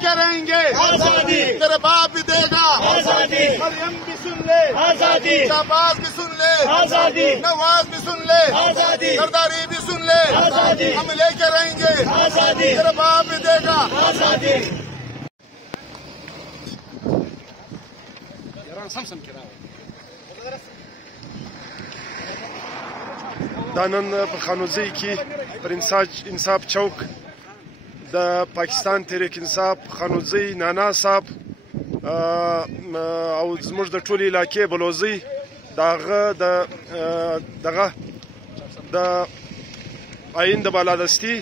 کیا رہیں گے آزادی، تیرے باپ بھی دے گا آزادی، مریم بھی سن لے آزادی، شہباز بھی سن لے آزادی، نواز بھی سن لے آزادی، زرداری بھی سن لے آزادی، ہم لے کے رہیں گے آزادی، تیرے باپ بھی دے گا آزادی۔ دا نن په خانوزۍ کې پر انصاف چوک د پاکستان تحریک انصاف خانوزۍ نانا صاحب او زموږ د ټولې علاقې بلوزۍ د هغه د آیین د بالادستي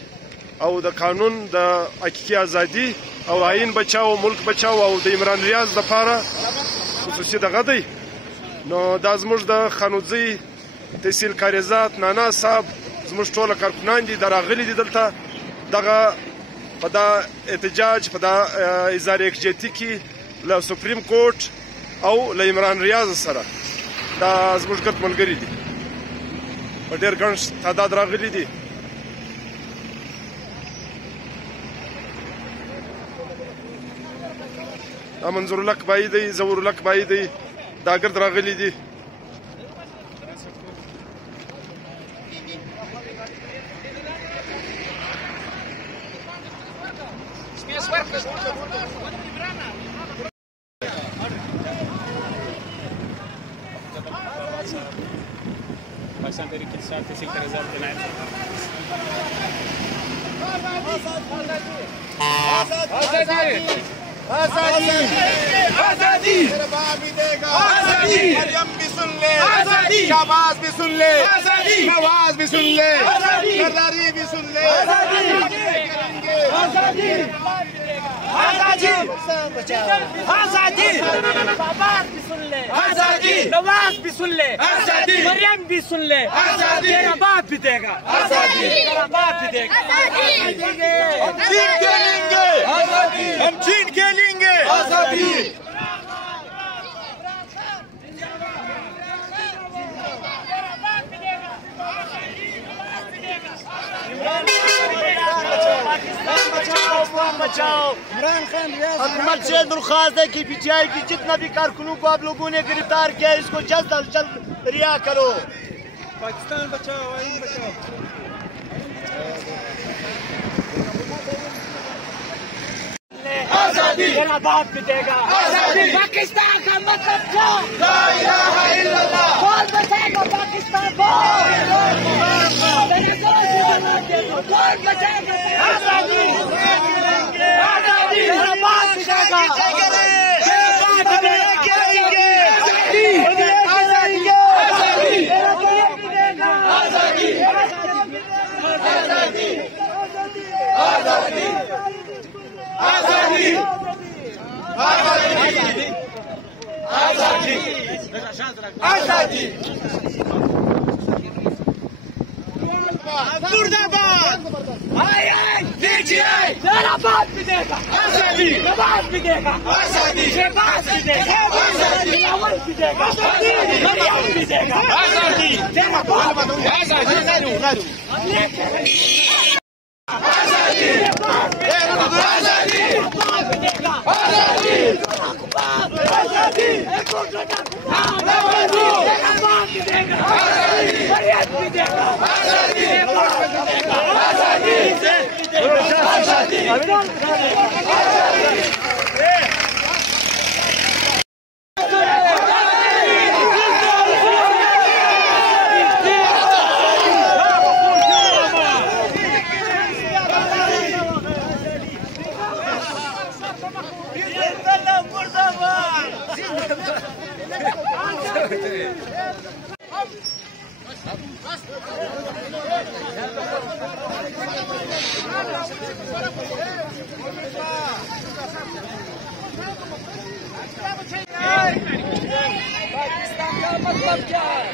او د قانون د حقیقي ازادي او آیین بچاو ملک بچاو او د عمران ریاض دپاره خصوصي دغه دی. نو دا زموږ د خانوزۍ تحصیل کاریزات نانا صاحب زموږ ټوله کارکنان دي دا راغلي دي دلته دغه په دا احتجاج په دا اظهار یکجهتي کې له سپریم کورټ او له عمران ریاض سره دا زموږ ګډ ملګري دي په ډېر ګڼ تعداد راغلي دي. دا منظور الله کبایي دی، ظهور الله کبایي دی، دا ګرد راغلي دي. پاکستان تحریک انصاف تحصیل کاریزات کے نائب آزادی، آزادی، تیرے باپ بھی دے گا آزادی، مریم بھی سن لے آزادی، شہباز بھی سن لے آزادی، نواز بھی سن لے آزادی، زرداری بھی سن لے آزادی، آزادی، آزادی، آزادی، شہباز بھی سن لے آزادی، نواز بھی سن لے آزادی، مریم بھی سن لے آزادی، تیرا باپ بھی دے گا آزادی، تیرا باپ بھی دے گا ہم چین کے لیں گے آزادی، ہم چین کے لیں گے آزادی۔ حکومت سے درخواست ہے کہ پی ٹی آئی کی جتنا بھی کارکنوں کو آپ لوگوں نے گرفتار کیا ہے اس کو جلد از جلد رہا کرو۔ پاکستان بچاؤ، آئین بچاؤ۔ آزادی تیرا باپ بھی دے گا آزادی، پاکستان کا مطلب کیا؟ لا الہ الا اللہ، کون بچائے گا پاکستان کو؟ کون بچائے گا آزادی؟ آزادی تیرا باپ بھی دے گا تیرا باپ بھی دے گا نواز بھی دے گا شہباز بھی دے گا نواز بھی دے گا مریم بھی دے گا تیرا باپ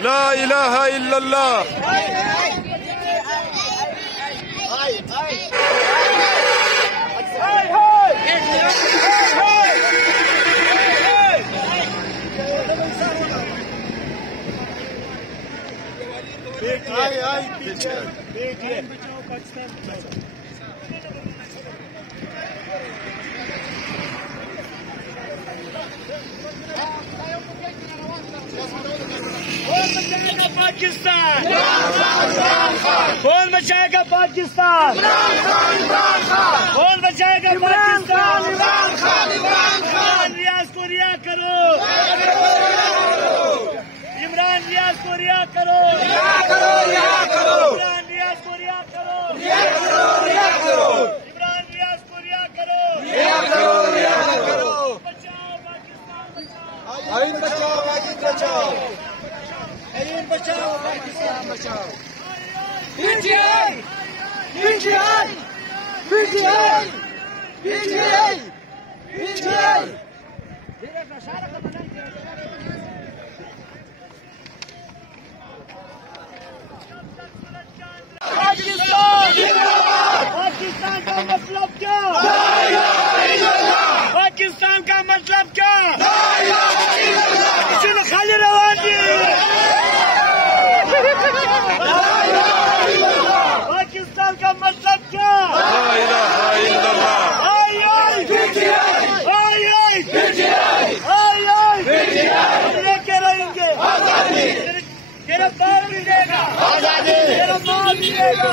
لا الہ الا اللہ۔ پاکستان کون بچائے گا پاکستان کون بچائے گا پاکستان عمران ریاض کو رہا کرو عمران ریاض کو رہا کرو عمران ریاض کو رہا کرو عمران ریاض کو رہا کرو بچاؤ پاکستان بچاؤ بچاؤ آئین بچاؤ پاکستان بچاؤ PTI PTI PTI PTI PTI Pakistan کا مطلب کیا پاکستان کا مطلب کیا خالی روانی پاکستان کا مطلب کیا لے کے رہیں گے گرفتار ملے گا گرفتار ملے گا